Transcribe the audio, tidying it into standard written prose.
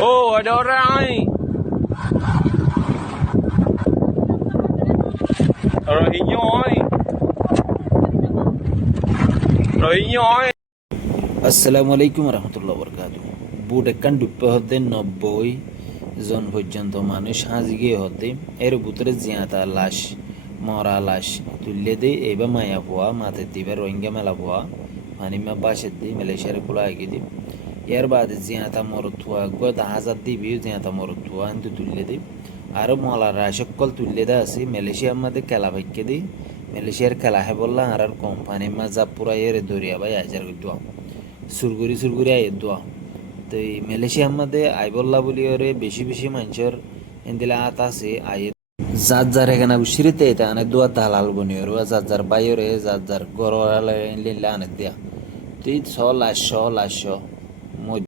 Oh, ada orang ni. Rohingya ni. Rohingya ni. আসসালামু আলাইকুম রহমতুল্লাহ বরকাত বুট একান ডুবে হতে 90 জন পর্যন্ত মানুষ হাজি গিয়ে হতে এর ভিতরে জিয়াতা লাশ মরা লাশ তুললে দে এবার মায়া পোয়া মাথে দিবে রোহিঙ্গা মেলা পোয়া মানে মা বাসে দি মালয়েশিয়ার কুলা আগে দি এর বাদে জিয়াতা মরতুয়া গত হাজার দিবি জিয়াতা মরতুয়া কিন্তু তুললে দে আর মলা রাশকল তুললে দে আছে মালয়েশিয়ার মধ্যে খেলা ভাগ্যে দি মালয়েশিয়ার খেলা হে বললা আর কোম্পানি মা যা পুরা এর দরিয়া ভাই হাজার দোয়া সুরগুরি আই দোয়া তো এই মালয়েশিয়ার মধ্যে আইবল্লা বলি ওরে বেশি বেশি মানুষের এন্দিলা আত আছে আই যার যার এখানে উশরিতে এটা আনে দোয়া দালাল বনি ওর যার যার বাইরে যার যার গড় লিলা আনে দিয়া তুই ছ লাশ